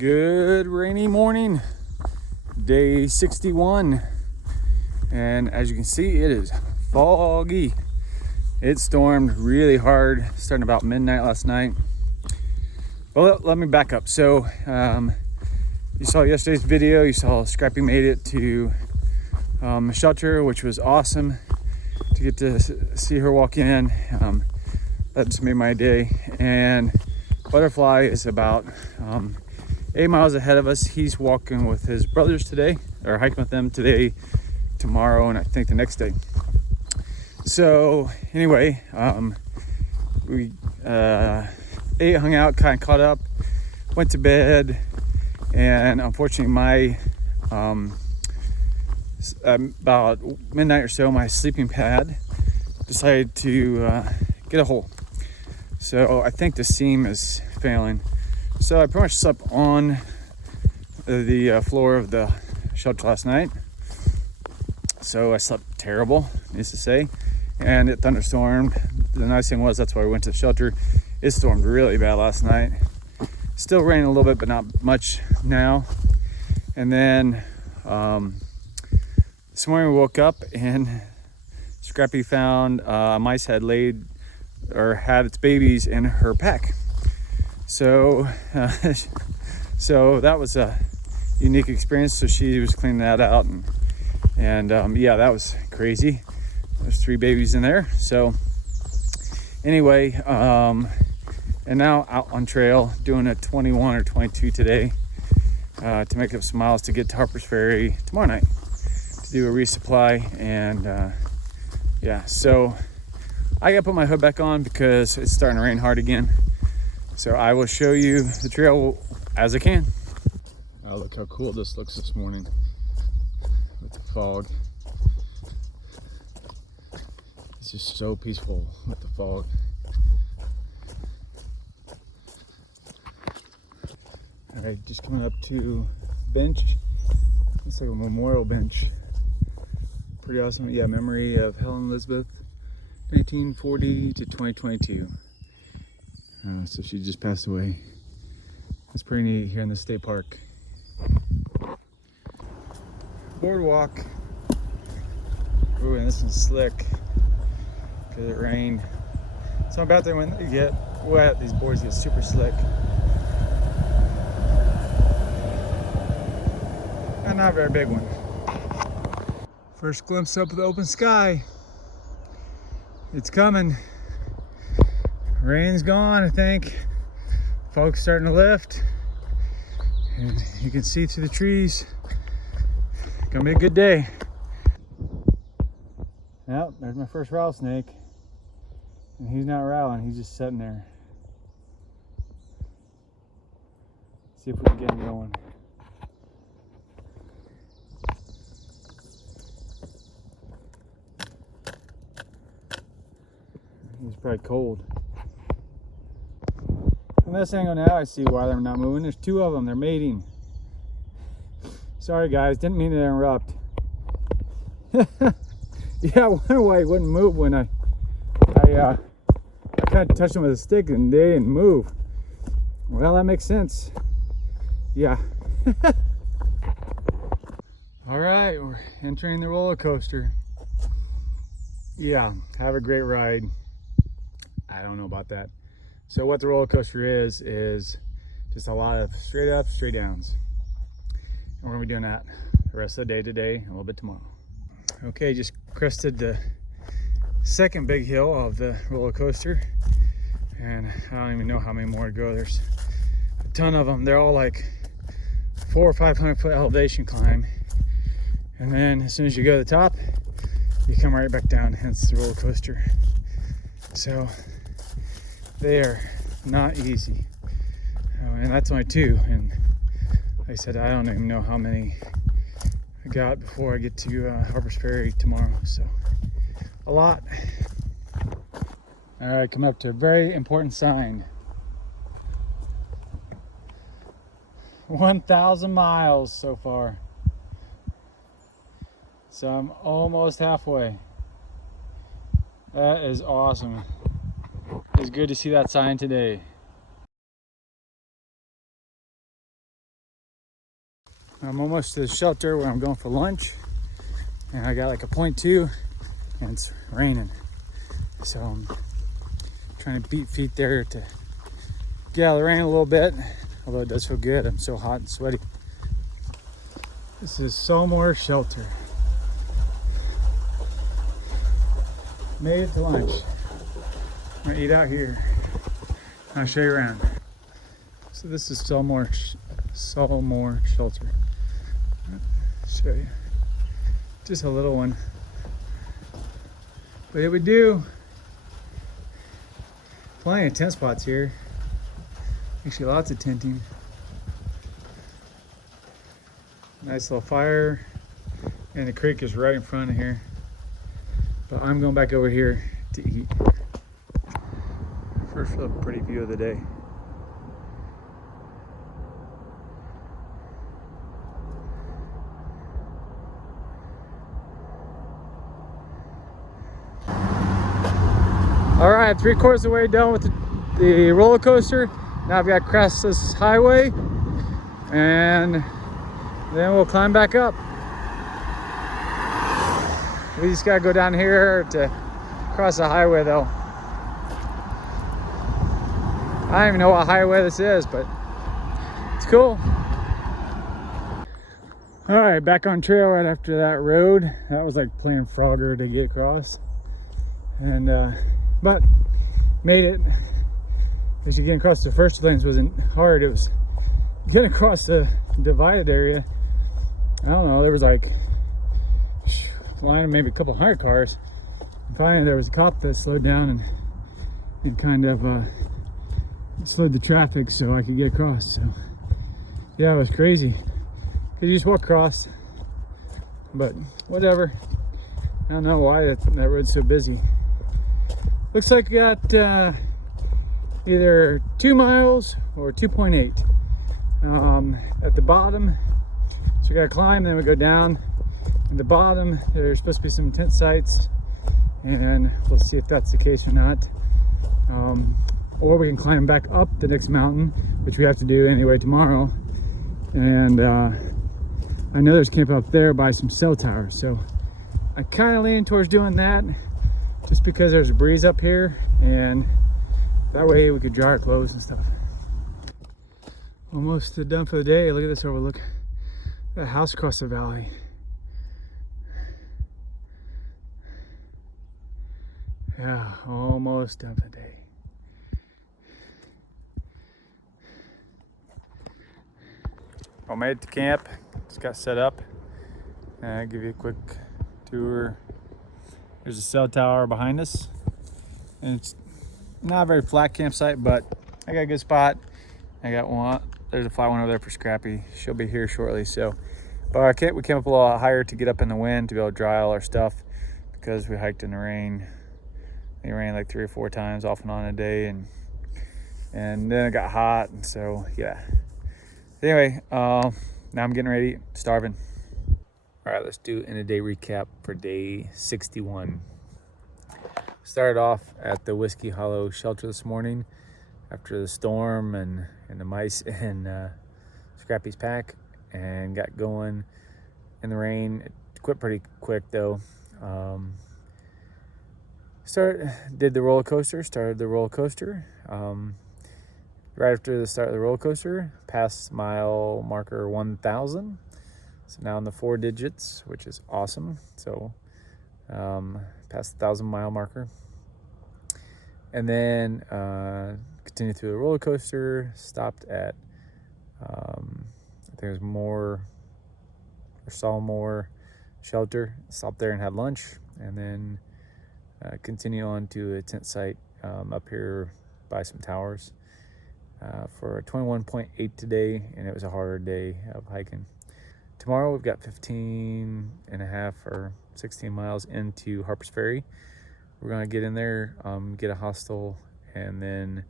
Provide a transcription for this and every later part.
Good rainy morning, day 61, and as you can see, it is foggy. It stormed really hard starting about midnight last night. Well, let me back up. So you saw yesterday's video. You saw Scrappy made it to a shelter, which was awesome to get to see her walk in. That just made my day. And Butterfly is about 8 miles ahead of us. He's walking with his brothers today, or hiking with them today, tomorrow, and I think the next day. So anyway, we ate, hung out, kind of caught up, went to bed, and unfortunately my about midnight or so, my sleeping pad decided to get a hole. So I think the seam is failing. So I pretty much slept on the floor of the shelter last night. So I slept terrible, needs to say, and it thunderstormed. The nice thing was that's why we went to the shelter. It stormed really bad last night. Still raining a little bit, but not much now. And then this morning we woke up and Scrappy found mice had laid or had its babies in her pack. So so that was a unique experience. So she was cleaning that out, and yeah, that was crazy. There's 3 babies in there. So anyway, and now out on trail doing a 21 or 22 today to make up some miles to get to Harper's Ferry tomorrow night to do a resupply. And yeah, so I gotta put my hood back on because it's starting to rain hard again. So I will show you the trail as I can. Oh, look how cool this looks this morning with the fog. It's just so peaceful with the fog. All right, just coming up to bench. Looks like a memorial bench. Pretty awesome. Yeah, memory of Helen Elizabeth, 1940 to 2022. So she just passed away. It's pretty neat here in the state park. Boardwalk. Ooh, and this one's slick because it rained. So about there, when they get wet, these boards get super slick. And not a very big one. First glimpse up of the open sky. It's coming. Rain's gone, I think. Fog's starting to lift. And you can see through the trees. Gonna be a good day. Yep, there's my first rattlesnake. And he's not rattling, he's just sitting there. See if we can get him going. He's probably cold. From this angle now, I see why they're not moving. There's 2 of them, they're mating. Sorry guys, didn't mean to interrupt. Yeah, I wonder why he wouldn't move when I kind of touched him with a stick and they didn't move. Well, that makes sense. Yeah. All right, we're entering the roller coaster. Yeah, have a great ride. I don't know about that. So what the roller coaster is just a lot of straight ups, straight downs. And we're gonna be doing that the rest of the day today and a little bit tomorrow. Okay, just crested the second big hill of the roller coaster. And I don't even know how many more to go. There's a ton of them. They're all like 400 or 500 foot elevation climb. And then as soon as you go to the top, you come right back down, hence the roller coaster. So they are not easy. And that's only 2. And like I said, I don't even know how many I got before I get to Harper's Ferry tomorrow. So a lot. All right, come up to a very important sign. 1,000 miles so far. So I'm almost halfway. That is awesome. It's good to see that sign today. I'm almost to the shelter where I'm going for lunch, and I got like a 0.2 and it's raining. So I'm trying to beat feet there to get out of the rain a little bit, although it does feel good. I'm so hot and sweaty. This is Salmore Shelter. Made it to lunch. I'm gonna eat out here. I'll show you around. So this is Salmore Shelter. Show you. Just a little one. But it would do. Plenty of tent spots here. Actually lots of tenting. Nice little fire. And the creek is right in front of here. But I'm going back over here to eat. First little pretty view of the day. All right, 3/4 of the way done with the roller coaster. Now I've got to cross this highway and then we'll climb back up. We just got to go down here to cross the highway though. I don't even know what highway this is, but it's cool. All right, back on trail right after that road. That was like playing Frogger to get across. And, but made it. As you get across the first lanes wasn't hard. It was getting across the divided area. I don't know, there was like line of maybe a couple hundred cars. And finally there was a cop that slowed down and kind of slowed the traffic so I could get across. So yeah, it was crazy. You just walk across, but whatever. I don't know why that road's so busy. Looks like we got either 2 miles or 2.8 at the bottom. So we gotta climb, then we go down. At the bottom, there's supposed to be some tent sites, and we'll see if that's the case or not. Or we can climb back up the next mountain, which we have to do anyway tomorrow. And I know there's camp up there by some cell towers, so I kind of lean towards doing that just because there's a breeze up here, and that way we could dry our clothes and stuff. Almost done for the day. Look at this overlook. That house across the valley. Yeah, almost done for the day. I made it to camp. Just got set up. I'll give you a quick tour. There's a cell tower behind us. And it's not a very flat campsite, but I got a good spot. I got one. There's a flat one over there for Scrappy. She'll be here shortly. So, but we came up a little higher to get up in the wind to be able to dry all our stuff because we hiked in the rain. It rained like 3 or 4 times off and on a day, and then it got hot, and so yeah. Anyway, now I'm getting ready, starving. All right, let's do an a-day recap for day 61. Started off at the Whiskey Hollow shelter this morning after the storm and the mice in Scrappy's pack, and got going in the rain. It quit pretty quick though. Started the roller coaster. Right after the start of the roller coaster, past mile marker 1,000. So now in the 4 digits, which is awesome. So past the 1,000-mile marker. And then continued through the roller coaster, stopped at, I think it was Salmore Shelter. Stopped there and had lunch, and then continue on to a tent site up here by some towers for a 21.8 today, and it was a harder day of hiking. Tomorrow we've got 15 and a half or 16 miles into Harper's Ferry. We're gonna get in there, get a hostel, and then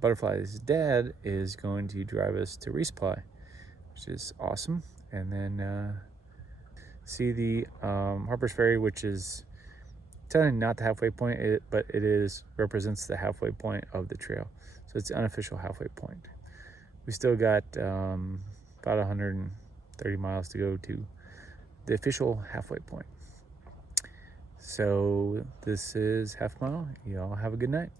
Butterfly's dad is going to drive us to Resupply, which is awesome. And then see the Harper's Ferry, which is technically not the halfway point, but it represents the halfway point of the trail. So it's the unofficial halfway point. We still got about 130 miles to go to the official halfway point. So this is Half Mile. Y'all have a good night.